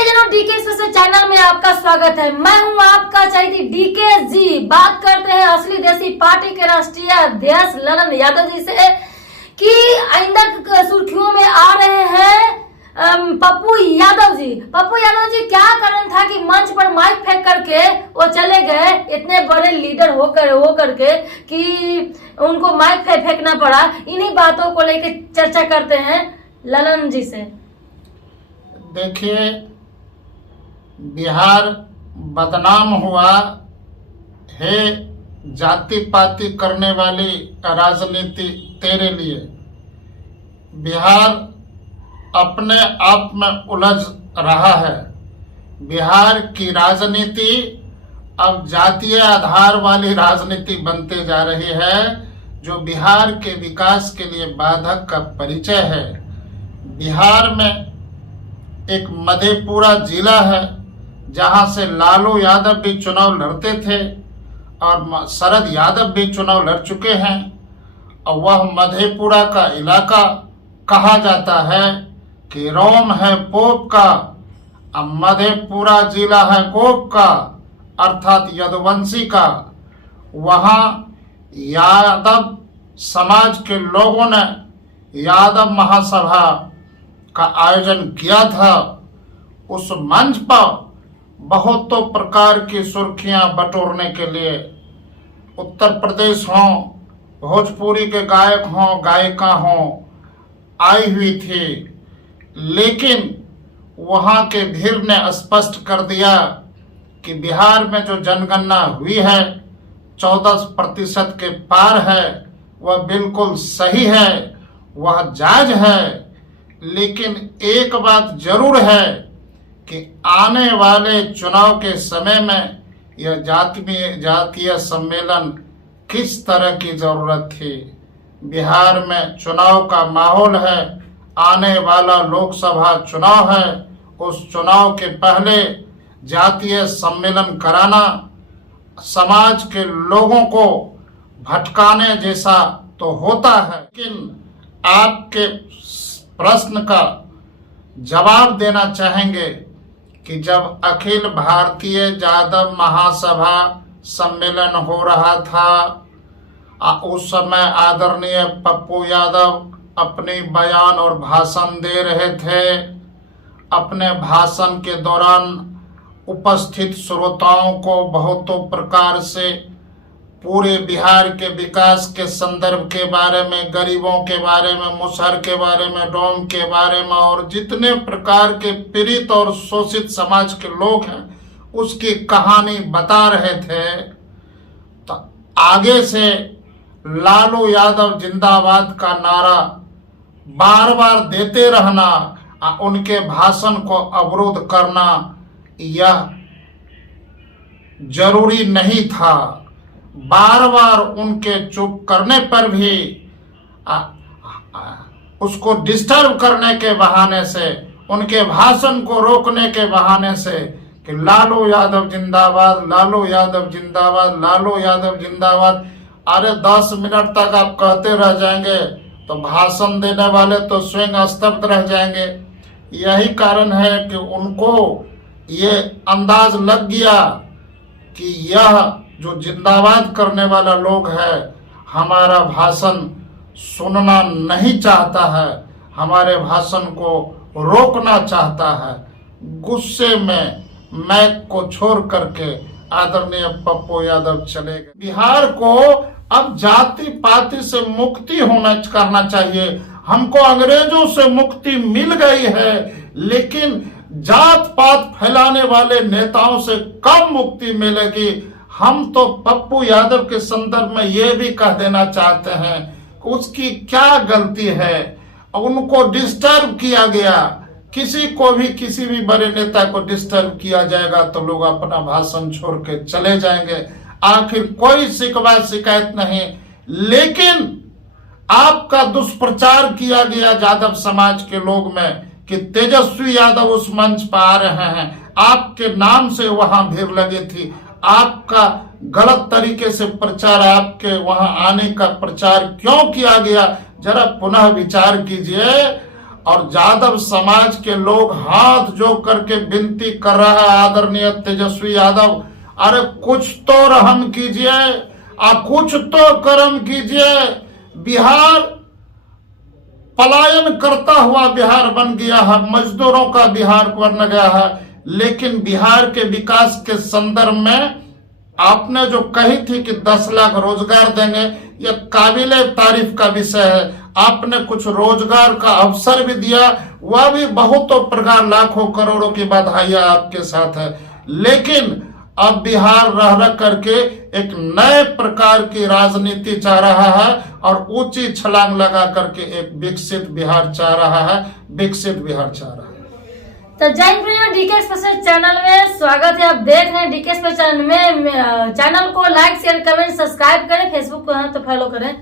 प्रियजनों, DK special channel में आपका स्वागत है। मैं हूं आपका चैती डीके जी। बात करते हैं असली देसी पार्टी के राष्ट्रीय अध्यक्ष ललन यादव जी से कि आइंदा सुर्खियों में आ रहे हैं पप्पू यादव जी। पप्पू यादव जी, क्या कारण था कि मंच पर माइक फेंक करके वो चले गए, इतने बड़े लीडर होकर के कि उनको माइक फेंकना पड़ा। इन्हीं बातों को लेकर चर्चा करते हैं ललन जी से। देखिए, बिहार बदनाम हुआ है जाति पाति करने वाली राजनीति तेरे लिए। बिहार अपने आप में उलझ रहा है। बिहार की राजनीति अब जातीय आधार वाली राजनीति बनते जा रही है, जो बिहार के विकास के लिए बाधक का परिचय है। बिहार में एक मधेपुरा जिला है जहां से लालू यादव भी चुनाव लड़ते थे और शरद यादव भी चुनाव लड़ चुके हैं। और वह मधेपुरा का इलाका कहा जाता है कि रोम है पोप का, अब मधेपुरा जिला है गोप का, अर्थात यदुवंशी का। वहां यादव समाज के लोगों ने यादव महासभा का आयोजन किया था। उस मंच पर बहुतों प्रकार की सुर्खियां बटोरने के लिए उत्तर प्रदेश हो, भोजपुरी के गायक हों, गायिका हों, आई हुई थी। लेकिन वहां के भीड़ ने स्पष्ट कर दिया कि बिहार में जो जनगणना हुई है 14% के पार है, वह बिल्कुल सही है, वह जायज है। लेकिन एक बात जरूर है कि आने वाले चुनाव के समय में यह जातीय सम्मेलन किस तरह की जरूरत थी। बिहार में चुनाव का माहौल है, आने वाला लोकसभा चुनाव है। उस चुनाव के पहले जातीय सम्मेलन कराना समाज के लोगों को भटकाने जैसा तो होता है। लेकिन आपके प्रश्न का जवाब देना चाहेंगे कि जब अखिल भारतीय यादव महासभा सम्मेलन हो रहा था, उस समय आदरणीय पप्पू यादव अपनी बयान और भाषण दे रहे थे। अपने भाषण के दौरान उपस्थित श्रोताओं को बहुतों प्रकार से पूरे बिहार के विकास के संदर्भ के बारे में, गरीबों के बारे में, मुसहर के बारे में, डोम के बारे में और जितने प्रकार के पीड़ित और शोषित समाज के लोग हैं उसकी कहानी बता रहे थे। तो आगे से लालू यादव जिंदाबाद का नारा बार बार देते रहना, उनके भाषण को अवरुद्ध करना, यह जरूरी नहीं था। बार बार उनके चुप करने पर भी उसको डिस्टर्ब करने के बहाने से, उनके भाषण को रोकने के बहाने से कि लालू यादव जिंदाबाद, लालू यादव जिंदाबाद, लालू यादव जिंदाबाद। अरे 10 मिनट तक आप कहते रह जाएंगे तो भाषण देने वाले तो स्वयं स्तब्ध रह जाएंगे। यही कारण है कि उनको ये अंदाज लग गया कि यह जो जिंदाबाद करने वाला लोग है हमारा भाषण सुनना नहीं चाहता है, हमारे भाषण को रोकना चाहता है। गुस्से में मैक को छोड़ करके आदरणीय पप्पू यादव चले गए। बिहार को अब जाति पाति से मुक्ति करना चाहिए। हमको अंग्रेजों से मुक्ति मिल गई है, लेकिन जात पात फैलाने वाले नेताओं से कब मुक्ति मिलेगी। हम तो पप्पू यादव के संदर्भ में ये भी कह देना चाहते हैं कि उसकी क्या गलती है, उनको डिस्टर्ब किया गया। किसी को भी, किसी भी बड़े नेता को डिस्टर्ब किया जाएगा तो लोग अपना भाषण छोड़ के चले जाएंगे। आखिर कोई शिकवा शिकायत नहीं, लेकिन आपका दुष्प्रचार किया गया यादव समाज के लोग में कि तेजस्वी यादव उस मंच पर आ रहे हैं, आपके नाम से वहां भीड़ लगी थी। आपका गलत तरीके से प्रचार, आपके वहां आने का प्रचार क्यों किया गया, जरा पुनः विचार कीजिए और यादव समाज के लोग हाथ जो करके विनती कर रहा है आदरणीय तेजस्वी यादव, अरे कुछ तो रहम कीजिए, कुछ तो कर्म कीजिए। बिहार पलायन करता हुआ बिहार बन गया है, मजदूरों का बिहार बन गया है। लेकिन बिहार के विकास के संदर्भ में आपने जो कही थी कि 10 लाख रोजगार देंगे, यह काबिले तारीफ का विषय है। आपने कुछ रोजगार का अवसर भी दिया, वह भी बहुतों प्रकार लाखों करोड़ों की बधाइयां आपके साथ है। लेकिन अब बिहार रह करके एक नए प्रकार की राजनीति चाह रहा है और ऊंची छलांग लगा करके एक विकसित बिहार चाह रहा है, विकसित बिहार चाह रहा है। तो जय हिंद डीके स्पेशल चैनल में स्वागत है। आप देख रहे हैं डीके स्पेशल चैनल में। चैनल को लाइक शेयर कमेंट सब्सक्राइब करें, फेसबुक को है तो फॉलो करें।